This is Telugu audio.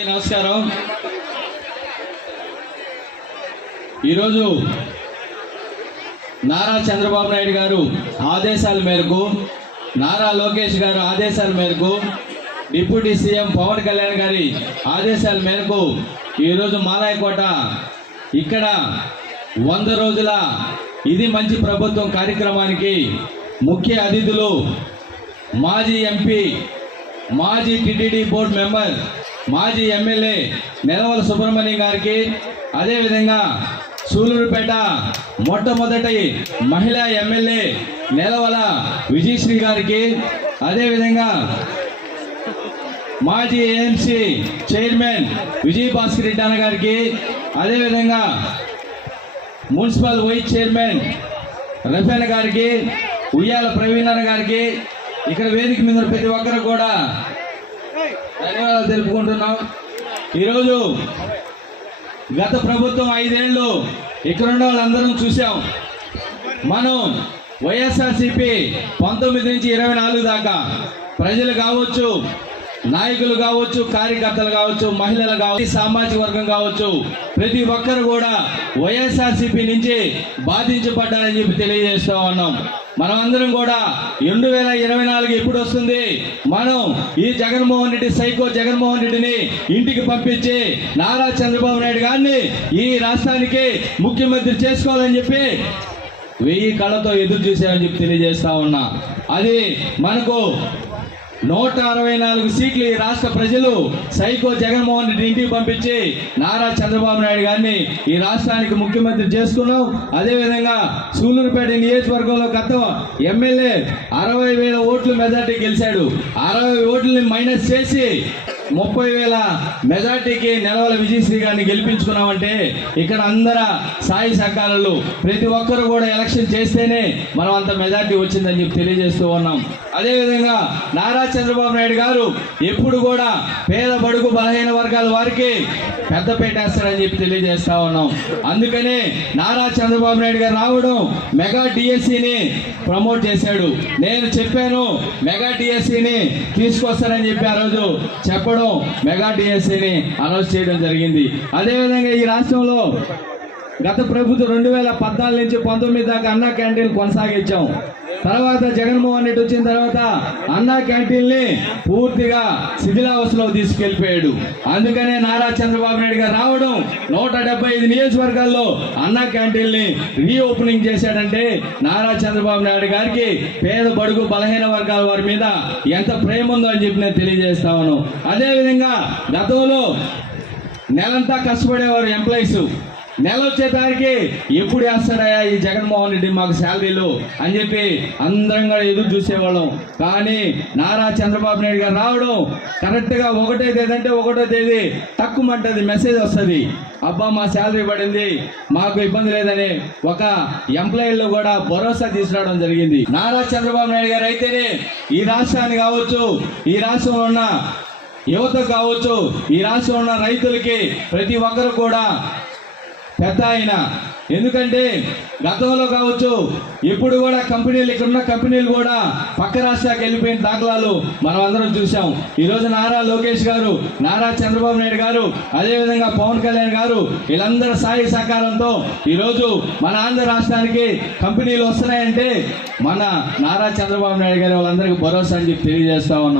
నమస్కారం. ఈరోజు నారా చంద్రబాబు నాయుడు గారు ఆదేశాల మేరకు నారా లోకేష్ గారు ఆదేశాల మేరకు డిప్యూటీ సీఎం పవన్ కళ్యాణ్ గారి ఆదేశాల మేరకు ఈరోజు మాలాయకోట ఇక్కడ వంద రోజుల ఇది మంచి ప్రభుత్వం కార్యక్రమానికి ముఖ్య అతిథులు మాజీ ఎంపీ మాజీ టిటిడి బోర్డు మెంబర్ మాజీ ఎమ్మెల్యే నెలవల సుబ్రహ్మణ్యం గారికి అదేవిధంగా సూలూరుపేట మొట్టమొదటి మహిళా ఎమ్మెల్యే నెలవల విజయశ్రీ గారికి అదేవిధంగా మాజీ ఏఎంసీ చైర్మన్ విజయ్ భాస్కర్ రెడ్డి అన్న గారికి అదేవిధంగా మున్సిపల్ వైస్ చైర్మన్ రఫేన్ గారికి ఉయ్యాల ప్రవీణ్ అన్న గారికి ఇక్కడ వేదిక మీద ప్రతి ఒక్కరు కూడా ధన్యవాదాలు తెలుపుకుంటున్నాం. ఈరోజు గత ప్రభుత్వం ఐదేళ్ళు ఇక్కడ ఉన్న వాళ్ళందరం చూసాం మనం వైఎస్ఆర్సిపి పంతొమ్మిది నుంచి ఇరవై నాలుగు దాకా ప్రజలు కావచ్చు నాయకులు కావచ్చు కార్యకర్తలు కావచ్చు మహిళలు కావచ్చు సామాజిక వర్గం కావచ్చు ప్రతి ఒక్కరు కూడా వైఎస్ఆర్సిపి నుంచి బాధించబడ్డారని చెప్పి తెలియజేస్తా ఉన్నాం. మనమందరం కూడా రెండు వేల ఇరవై నాలుగు ఎప్పుడు వస్తుంది? మనం ఈ జగన్మోహన్ రెడ్డి సైకో జగన్మోహన్ రెడ్డిని ఇంటికి పంపించి నారా చంద్రబాబు నాయుడు గారిని ఈ రాష్ట్రానికి ముఖ్యమంత్రి చేసుకోవాలని చెప్పి వెయ్యి కళ్ళతో ఎదురు చూసామని చెప్పి తెలియజేస్తా ఉన్నా. అది మనకు నూట అరవై నాలుగు సీట్లు ఈ రాష్ట్ర ప్రజలు సైకో జగన్మోహన్ రెడ్డి ఇంటికి పంపించి నారా చంద్రబాబు నాయుడు గారిని ఈ రాష్ట్రానికి ముఖ్యమంత్రి చేసుకున్నాం. అదేవిధంగా సూలూరుపేట నియోజకవర్గంలో గత ఎమ్మెల్యే అరవై వేల ఓట్లు మెజార్టీ గెలిచాడు. అరవై ఓట్లని మైనస్ చేసి ముప్పై వేల మెజార్టీకి నెలవల విజయశ్రీ గారిని గెలిపించుకున్నామంటే ఇక్కడ అందర సాయి సహకారాలు ప్రతి ఒక్కరు కూడా ఎలక్షన్ చేస్తేనే మనం అంత మెజార్టీ వచ్చిందని చెప్పి తెలియజేస్తూ ఉన్నాం. అదేవిధంగా నారా చంద్రబాబు నాయుడు గారు ఎప్పుడు కూడా పేద బడుగు బలహీన వర్గాల వారికి పెద్ద పెట్టేస్తారని చెప్పి తెలియజేస్తా ఉన్నాం. అందుకనే నారా చంద్రబాబు నాయుడు గారు రావడం మెగా డిఎస్సిని ప్రమోట్ చేశాడు. నేను చెప్పాను మెగా డిఎస్సిని తీసుకొస్తానని చెప్పి ఆ రోజు చెప్పడం మెగా డిఎస్సిని అనౌన్స్ చేయడం జరిగింది. అదేవిధంగా ఈ రాష్ట్రంలో గత ప్రభుత్వం రెండు వేల పద్నాలుగు నుంచి పంతొమ్మిది దాకా అన్నా క్యాంటీన్ కొనసాగించాం. తర్వాత జగన్మోహన్ రెడ్డి వచ్చిన తర్వాత అన్నా క్యాంటీన్ని పూర్తిగా శిథిలావస్థలో తీసుకెళ్ళిపోయాడు అందుకనే నారా చంద్రబాబు నాయుడు గారు రావడం నూట డెబ్బై ఐదు నియోజకవర్గాల్లో అన్నా క్యాంటీన్ని రీఓపెనింగ్ చేశాడంటే నారా చంద్రబాబు నాయుడు గారికి పేద బడుగు బలహీన వర్గాల వారి మీద ఎంత ప్రేమ ఉందో అని చెప్పి నేను తెలియజేస్తా ఉన్నాను. అదేవిధంగా గతంలో నెలంతా కష్టపడేవారు ఎంప్లాయీస్. నెల వచ్చేటానికి ఎప్పుడు వేస్తాడయా ఈ జగన్మోహన్ రెడ్డి మాకు శాలరీలు అని చెప్పి అందరం కూడా ఎదురు చూసేవాళ్ళం. కానీ నారా చంద్రబాబు నాయుడు గారు రావడం కరెక్ట్గా ఒకటో తేదీ అంటే ఒకటో తేదీ తక్కువంటది మెసేజ్ వస్తుంది. అబ్బా మా శాలరీ పడింది మాకు ఇబ్బంది లేదని ఒక ఎంప్లాయీలో కూడా భరోసా తీసుకురావడం జరిగింది. నారా చంద్రబాబు నాయుడు గారు అయితేనే ఈ రాష్ట్రాన్ని కావచ్చు ఈ రాష్ట్రంలో ఉన్న యువత కావచ్చు ఈ రాష్ట్రంలో ఉన్న రైతులకి ప్రతి ఒక్కరు కూడా పెద్ద ఆయన. ఎందుకంటే గతంలో కావచ్చు ఇప్పుడు కూడా కంపెనీలు ఇక్కడున్న కంపెనీలు కూడా పక్క రాష్ట్రాలకు వెళ్ళిపోయిన దాఖలాలు మనం అందరం చూసాం ఈరోజు నారా లోకేష్ గారు నారా చంద్రబాబు నాయుడు గారు అదేవిధంగా పవన్ కళ్యాణ్ గారు వీళ్ళందరి సాయి సహకారంతో ఈరోజు మన ఆంధ్ర రాష్ట్రానికి కంపెనీలు వస్తున్నాయంటే మన నారా చంద్రబాబు నాయుడు గారు వాళ్ళందరికీ భరోసా అని చెప్పి తెలియజేస్తా ఉన్నాం.